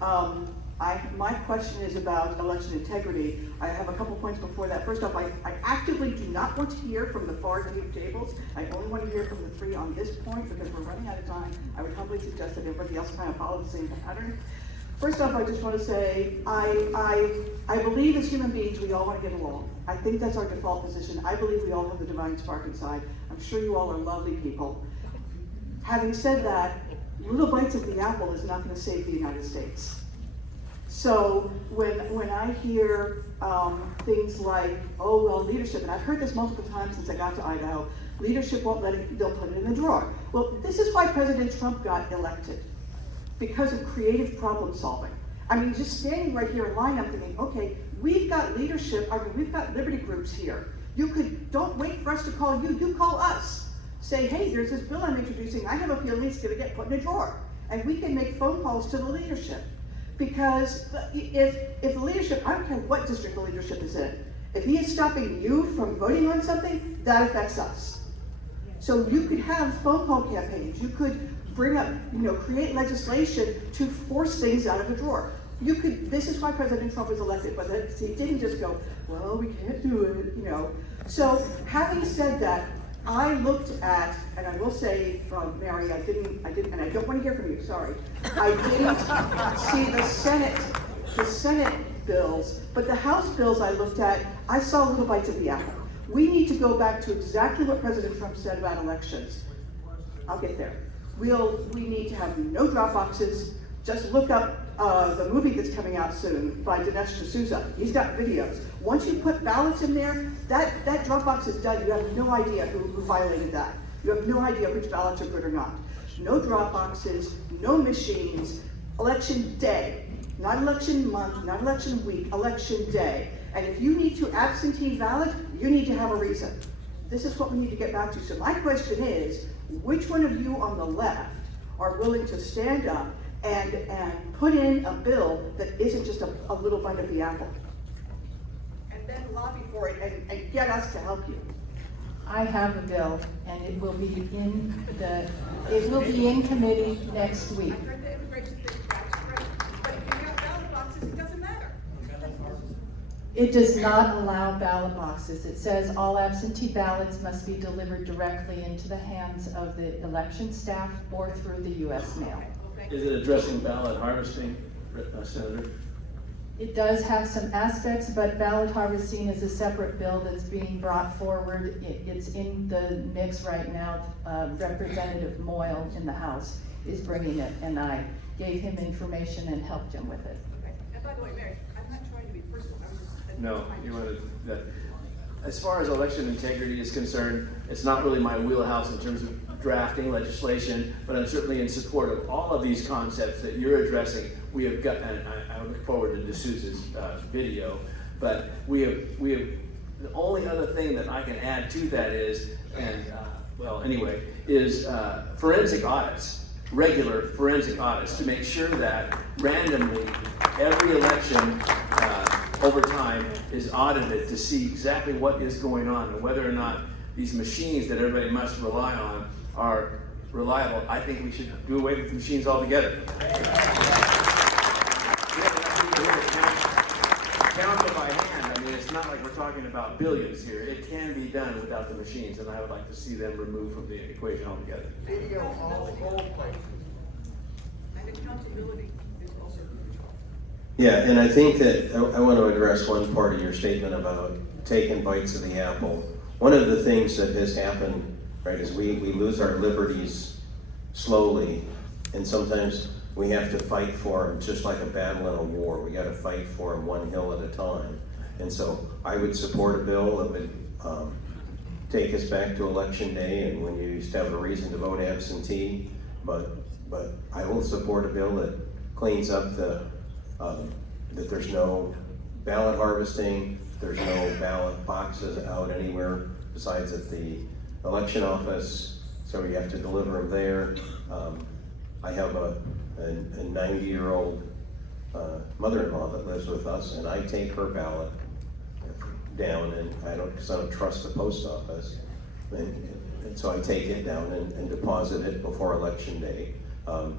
My question is about election integrity. I have a couple points before that. First off, I actively do not want to hear from the far tables. I only want to hear from the three on this point because we're running out of time. I would humbly suggest that everybody else kind of follow the same pattern. First off, I just want to say, I believe as human beings we all want to get along. I think that's our default position. I believe we all have the divine spark inside. I'm sure you all are lovely people. Having said that, little bites of the apple is not going to save the United States. So when I hear things like, oh, well, leadership, and I've heard this multiple times since I got to Idaho, leadership won't let it, they'll put it in the drawer. Well, this is why President Trump got elected, because of creative problem solving. I mean, just standing right here in line, I'm thinking, okay, we've got leadership, I mean, we've got liberty groups here. Don't wait for us to call you, you call us. Say, hey, there's this bill I'm introducing, I have a feeling it's gonna get put in a drawer. And we can make phone calls to the leadership. Because if the leadership, I don't care what district the leadership is in, if he is stopping you from voting on something, that affects us. So you could have phone call campaigns, you could bring up, create legislation to force things out of the drawer. This is why President Trump was elected, but he didn't just go, well, we can't do it, So having said that, I looked at, and I will say, Mary, I didn't, and I don't want to hear from you, sorry. I didn't see the Senate bills, but the House bills I looked at, I saw little bites of the apple. We need to go back to exactly what President Trump said about elections. I'll get there. We need to have no drop boxes. Just look up the movie that's coming out soon by Souza. He's got videos. Once you put ballots in there, that drop box is done. You have no idea who violated that. You have no idea which ballots are good or not. No drop boxes, no machines, election day. Not election month, not election week, election day. And if you need to absentee ballot, you need to have a reason. This is what we need to get back to. So my question is, which one of you on the left are willing to stand up and put in a bill that isn't just a little bite of the apple? And then lobby for it and get us to help you. I have a bill, and it will be in committee next week. I heard the immigration thing, but if you have ballot boxes, it doesn't matter. It does not allow ballot boxes. It says all absentee ballots must be delivered directly into the hands of the election staff or through the U.S. mail. Is it addressing ballot harvesting, Senator? It does have some aspects, but ballot harvesting is a separate bill that's being brought forward. It's in the mix right now. Representative Moyle in the House is bringing it, and I gave him information and helped him with it. Okay. And by the way, Mary, I'm not trying to be personal. I was just No, you wanted that. As far as election integrity is concerned, it's not really my wheelhouse in terms of drafting legislation, but I'm certainly in support of all of these concepts that you're addressing. We have got, and I look forward to D'Souza's video, but we have, the only other thing that I can add to that is, is forensic audits, regular forensic audits, to make sure that randomly every election over time is audited to see exactly what is going on and whether or not these machines that everybody must rely on are reliable. I think we should do away with the machines altogether. Count it by hand. I mean, it's not like we're talking about billions here. It can be done without the machines, and I would like to see them removed from the equation altogether. video all places. And accountability is also crucial. Yeah, and I think that I want to address one part of your statement about taking bites of the apple. One of the things that has happened, right, is we lose our liberties slowly, and sometimes we have to fight for them just like a battle in a war. We got to fight for them one hill at a time. And so I would support a bill that would take us back to election day and when you used to have a reason to vote absentee, but I will support a bill that cleans up that there's no ballot harvesting, there's no ballot boxes out anywhere besides at the election office, so you have to deliver them there. I have a 90-year-old mother-in-law that lives with us, and I take her ballot down, and because I don't trust the post office, and so I take it down and deposit it before election day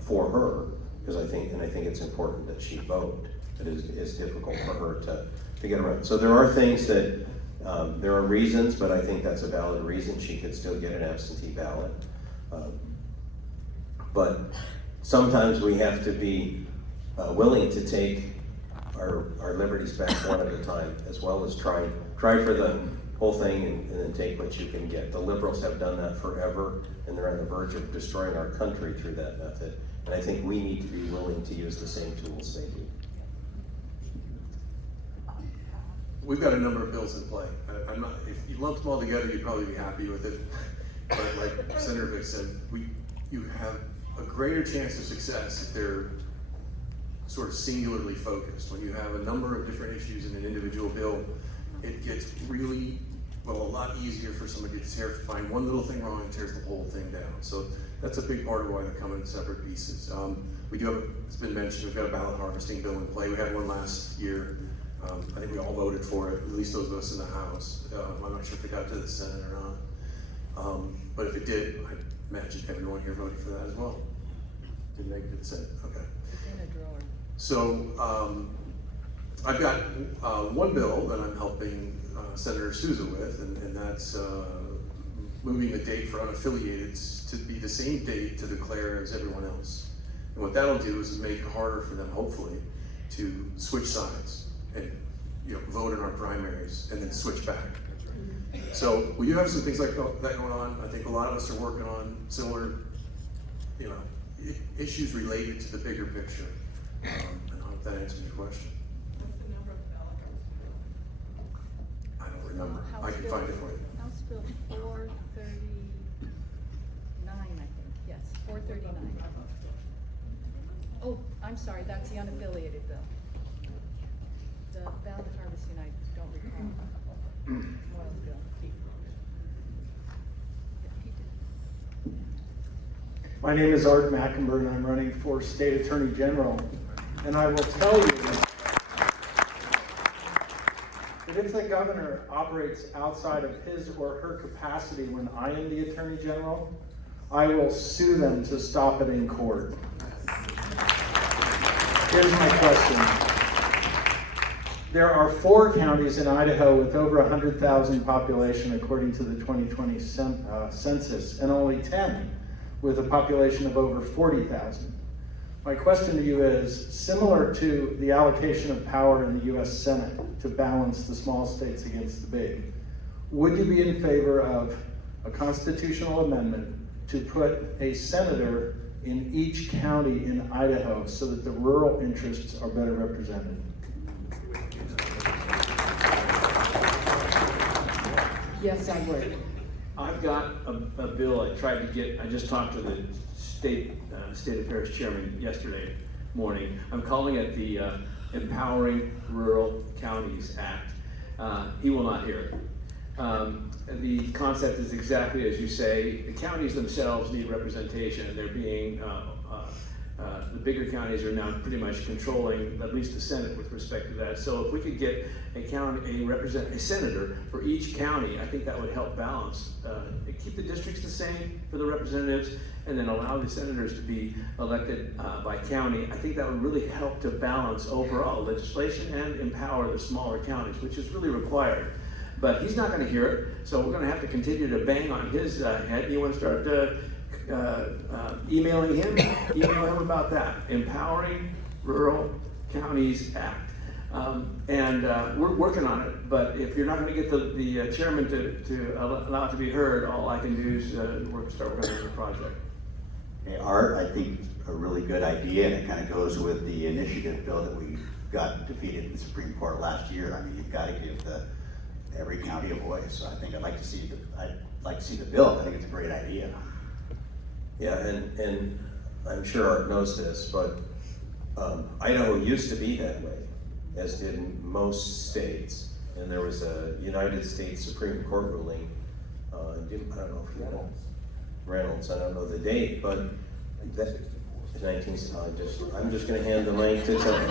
for her, because I think it's important that she vote. It is difficult for her to get around. So there are things that, there are reasons, but I think that's a valid reason. She could still get an absentee ballot. But sometimes we have to be willing to take our liberties back one at a time, as well as try for the whole thing and then take what you can get. The liberals have done that forever, and they're on the verge of destroying our country through that method. And I think we need to be willing to use the same tools they do. We've got a number of bills in play. I'm not, if you lumped them all together, you'd probably be happy with it. But like Senator Vick said, you have a greater chance of success if they're sort of singularly focused. When you have a number of different issues in an individual bill, it gets really, well, a lot easier for somebody to find one little thing wrong and tears the whole thing down. So that's a big part of why they come in separate pieces. We do have, it's been mentioned, we've got a ballot harvesting bill in play. We had one last year. I think we all voted for it, at least those of us in the House. I'm not sure if it got to the Senate or not. But if it did, I imagine everyone here voted for that as well. Didn't make it to the Senate, okay. It's in a drawer. So I've got one bill that I'm helping Senator Souza with, and that's moving the date for unaffiliated to be the same date to declare as everyone else. And what that'll do is make it harder for them, hopefully, to switch sides and vote in our primaries and then switch back. So we do have some things like that going on. I think a lot of us are working on similar, issues related to the bigger picture. And I hope that answers your question. What's the number of the ballot? I don't remember. House I can Bill- find it for you. House Bill 439, I think, yes, 439. Oh, I'm sorry, that's the unaffiliated bill. The ballot harvesting, I don't recall. Moyles bill. Yeah, he did. My name is Art Mackenberg, and I'm running for State Attorney General. And I will tell you that if the governor operates outside of his or her capacity when I am the Attorney General, I will sue them to stop it in court. Here's my question. There are 4 counties in Idaho with over 100,000 population according to the 2020 census, and only 10 with a population of over 40,000. My question to you is, similar to the allocation of power in the US Senate to balance the small states against the big, would you be in favor of a constitutional amendment to put a senator in each county in Idaho so that the rural interests are better represented? Yes, I would. I've got a bill I just talked to the State Affairs Chairman yesterday morning. I'm calling it the Empowering Rural Counties Act. He will not hear it. The concept is exactly as you say. The counties themselves need representation. They're being, the bigger counties are now pretty much controlling at least the Senate with respect to that. So if we could get a senator for each county, I think that would help balance, keep the districts the same for the representatives, and then allow the senators to be elected by county. I think that would really help to balance overall legislation and empower the smaller counties, which is really required. But he's not going to hear it, so we're going to have to continue to bang on his head. You want to start emailing him? Email him about that. Empowering Rural Counties Act. We're working on it, but if you're not going to get the chairman to allow it to be heard, all I can do is start working on the project. Hey, Art, I think a really good idea, and it kind of goes with the initiative bill that we got defeated in the Supreme Court last year. I mean, you've got to give every county a voice. I think I'd like to see the bill. I think it's a great idea. Yeah, and I'm sure Art knows this, but Idaho used to be that way, as did most states. And there was a United States Supreme Court ruling, I don't know if you know, Reynolds, I don't know the date, but that 19, I'm just going to hand the mic to someone.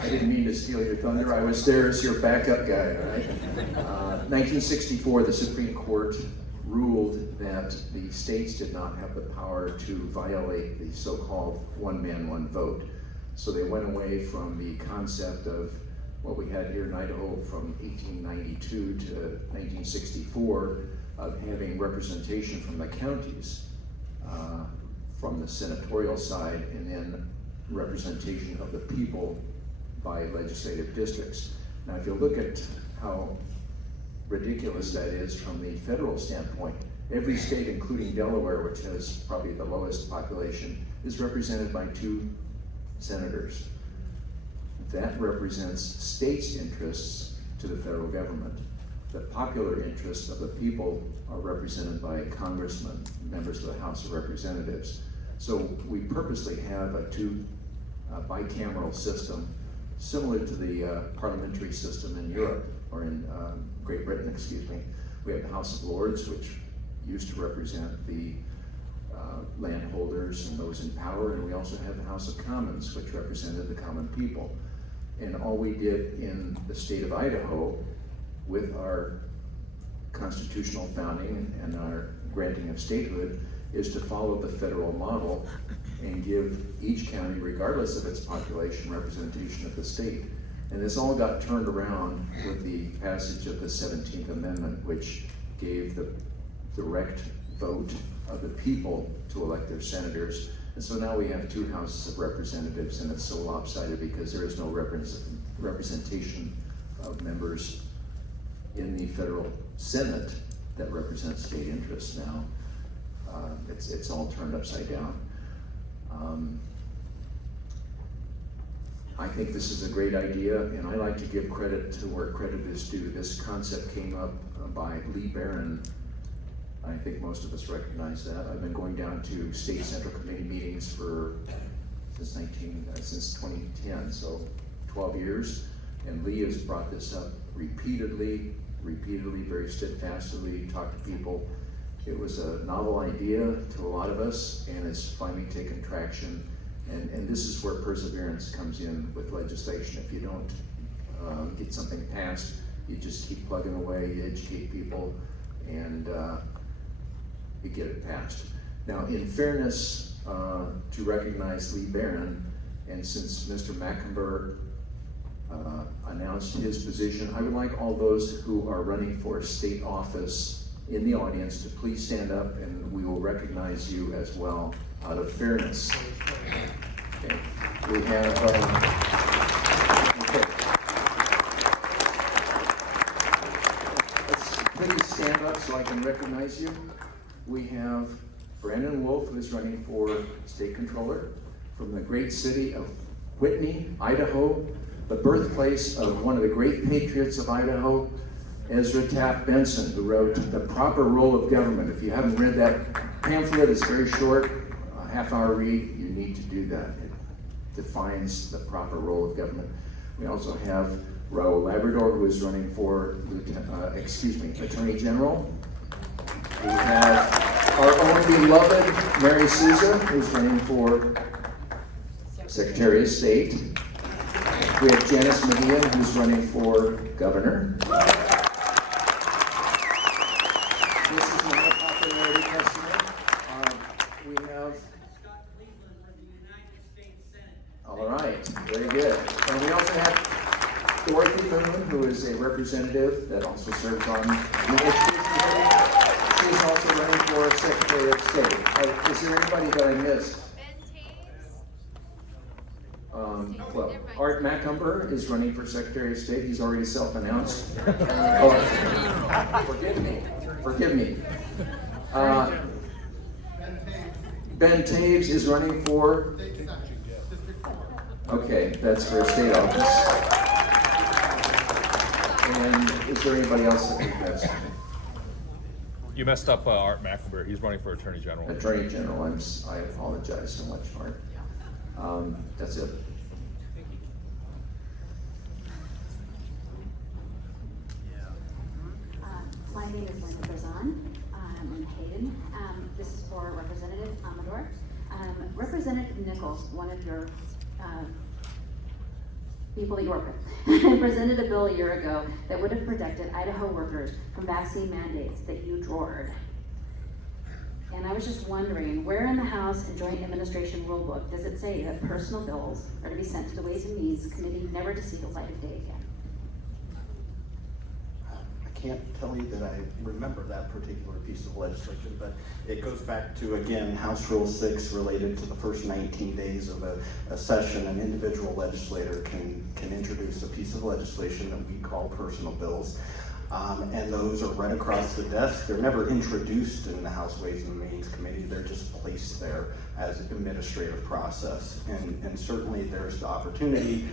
I didn't mean to steal your thunder. I was there as your backup guy, all right? 1964, the Supreme Court ruled that the states did not have the power to violate the so-called one man, one vote. So they went away from the concept of what we had here in Idaho from 1892 to 1964 of having representation from the counties, from the senatorial side, and then representation of the people by legislative districts. Now, if you look at how ridiculous that is from the federal standpoint, every state, including Delaware, which has probably the lowest population, is represented by 2 senators. That represents states' interests to the federal government. The popular interests of the people are represented by congressmen, members of the House of Representatives. So we purposely have a 2 bicameral system, similar to the parliamentary system in Europe, or in Great Britain, excuse me. We have the House of Lords, which used to represent the landholders and those in power, and we also have the House of Commons, which represented the common people. And all we did in the state of Idaho, with our constitutional founding and our granting of statehood, is to follow the federal model and give each county, regardless of its population, representation of the state. And this all got turned around with the passage of the 17th Amendment, which gave the direct vote of the people to elect their senators. And so now we have 2 houses of representatives, and it's so lopsided because there is no representation of members in the federal Senate that represents state interests now. It's all turned upside down. I think this is a great idea, and I like to give credit to where credit is due. This concept came up by Lee Barron. I think most of us recognize that. I've been going down to state central committee meetings since 2010, so 12 years. And Lee has brought this up repeatedly, very steadfastly, talked to people. It was a novel idea to a lot of us, and it's finally taken traction. And this is where perseverance comes in with legislation. If you don't get something passed, you just keep plugging away, you educate people, and you get it passed. Now, in fairness, to recognize Lee Barron, and since Mr. McIntyre announced his position, I would like all those who are running for state office in the audience to please stand up, and we will recognize you as well out of fairness. Okay. We have, okay. Let's please stand up so I can recognize you. We have Brandon Wolf, who is running for state controller from the great city of Whitney, Idaho, the birthplace of one of the great patriots of Idaho, Ezra Taft Benson, who wrote The Proper Role of Government. If you haven't read that pamphlet, it's very short, a half-hour read. You need to do that. It defines the proper role of government. We also have Raul Labrador, who is running for Attorney General. We have our own beloved Mary Souza, who's running for Secretary of State. We have Janice Medea, who's running for governor. This is not a popularity testament. We have. All right, very good. And we also have Dorothy Boone, who is a representative that also serves on the Education Committee. She's also running for Secretary of State. Is there anybody that I missed? Well, Art McIntyre is running for Secretary of State. He's already self-announced. Oh, forgive me. Ben Taves is running for, okay, that's for state office. And is there anybody else that we've missed? You messed up Art McIntyre. He's running for Attorney General. Attorney General, I apologize so much, Art. That's it. My name is Linda Brazan. I'm in Hayden. This is for Representative Amador. Representative Nichols, one of your people that you work with, presented a bill a year ago that would have protected Idaho workers from vaccine mandates that you drored. And I was just wondering, where in the House and Joint Administration Rulebook does it say that personal bills are to be sent to the Ways and Means Committee, never to see the light of day again? I can't tell you that I remember that particular piece of legislation, but it goes back to, again, House Rule 6 related to the first 19 days of a session. An individual legislator can introduce a piece of legislation that we call personal bills. And those are right across the desk. They're never introduced in the House Ways and Means Committee. They're just placed there as an administrative process. And certainly there's the opportunity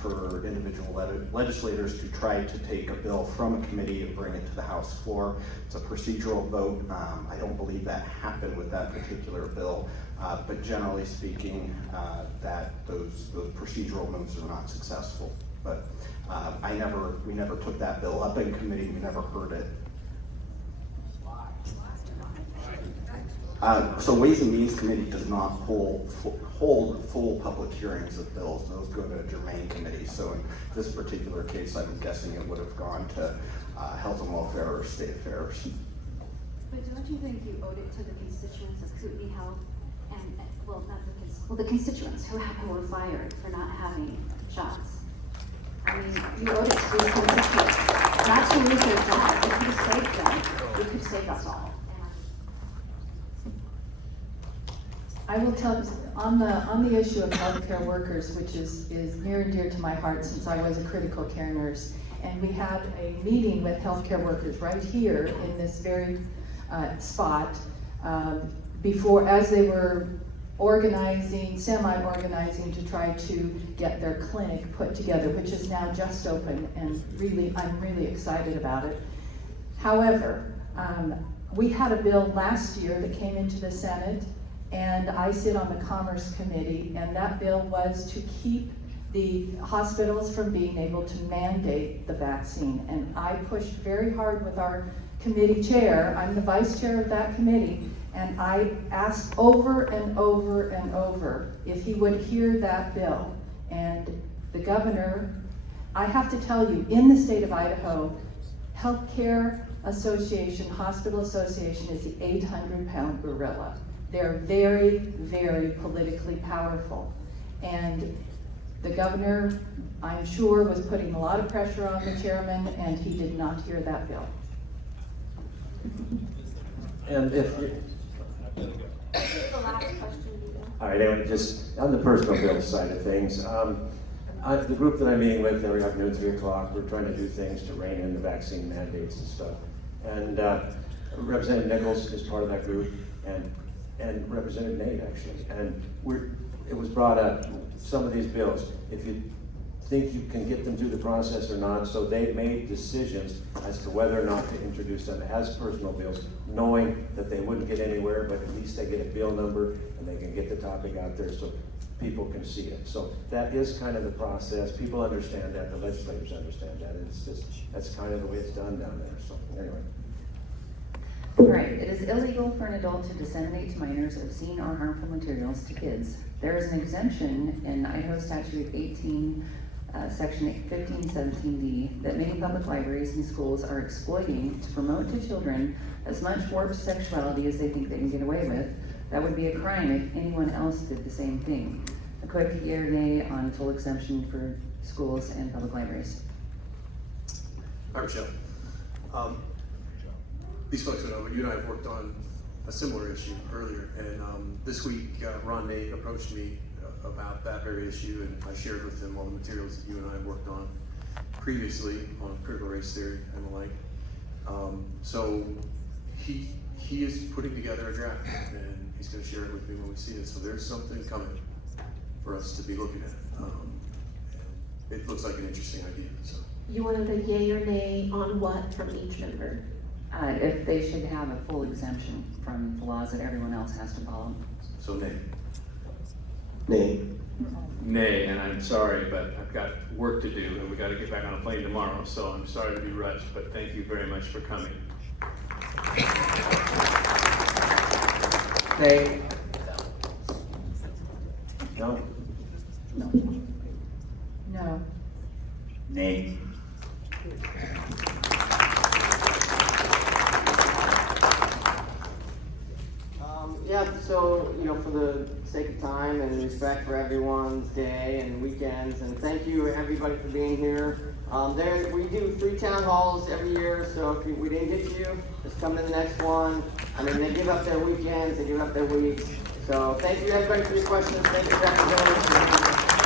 for individual legislators to try to take a bill from a committee and bring it to the House floor. It's a procedural vote. I don't believe that happened with that particular bill, but generally speaking, that those procedural moves are not successful. But we never took that bill up in committee. We never heard it. So Ways and Means Committee does not hold full public hearings of bills. Those go to a germane committee. So in this particular case, I'm guessing it would have gone to Health and Welfare or State Affairs. But don't you think you owed it to the constituents of Kootenai Health and, the constituents who were fired for not having shots? I mean, you owed it to these constituents, not to lose their jobs. It could have saved them. It could save us all. I will tell, on the issue of healthcare workers, which is near and dear to my heart since I was a critical care nurse, and we had a meeting with healthcare workers right here in this very spot before, as they were semi-organizing to try to get their clinic put together, which is now just open, and I'm really excited about it. However, we had a bill last year that came into the Senate, and I sit on the Commerce Committee, and that bill was to keep the hospitals from being able to mandate the vaccine. And I pushed very hard with our committee chair. I'm the vice chair of that committee, and I asked over and over and over if he would hear that bill. And the governor, I have to tell you, in the state of Idaho, Healthcare Association, Hospital Association is the 800-pound gorilla. They're very, very politically powerful. And the governor, I'm sure, was putting a lot of pressure on the chairman, and he did not hear that bill. And if The last question, Vito. all right, anyway, just on the personal bill side of things, the group that I'm meeting with every afternoon, 3 o'clock, we're trying to do things to rein in the vaccine mandates and stuff. And Representative Nichols is part of that group, and Representative Nate actually. And it was brought up, some of these bills, if you think you can get them through the process or not, so they made decisions as to whether or not to introduce them as personal bills, knowing that they wouldn't get anywhere, but at least they get a bill number and they can get the topic out there so people can see it. So that is kind of the process. People understand that, the legislators understand that, and it's just, that's kind of the way it's done down there, so anyway. All right, it is illegal for an adult to disseminate to minors obscene or harmful materials to kids. There is an exemption in Idaho Statute 18, Section 1517D, that many public libraries and schools are exploiting to promote to children as much warped sexuality as they think they can get away with. That would be a crime if anyone else did the same thing. A quick yea or nay on full exemption for schools and public libraries. Hi, Michelle. These folks don't know, but you and I have worked on a similar issue earlier, and this week Ron Nate approached me about that very issue, and I shared with him all the materials that you and I worked on previously on critical race theory and the like. So he is putting together a draft, and he's going to share it with me when we see it. So there's something coming for us to be looking at. And it looks like an interesting idea. So You wanted a yay or nay on what from each member? If they should have a full exemption from the laws that everyone else has to follow. So nay. Nay. Nay, and I'm sorry, but I've got work to do, and we got to get back on a plane tomorrow, so I'm sorry to be rushed, but thank you very much for coming. Nay. No. No. Nay. and respect for everyone's day and weekends. And thank you everybody for being here. We do 3 town halls every year, so if we didn't get to you, just come to the next one. I mean, they give up their weekends, they give up their weeks. So thank you everybody for your questions. Thank you, representatives.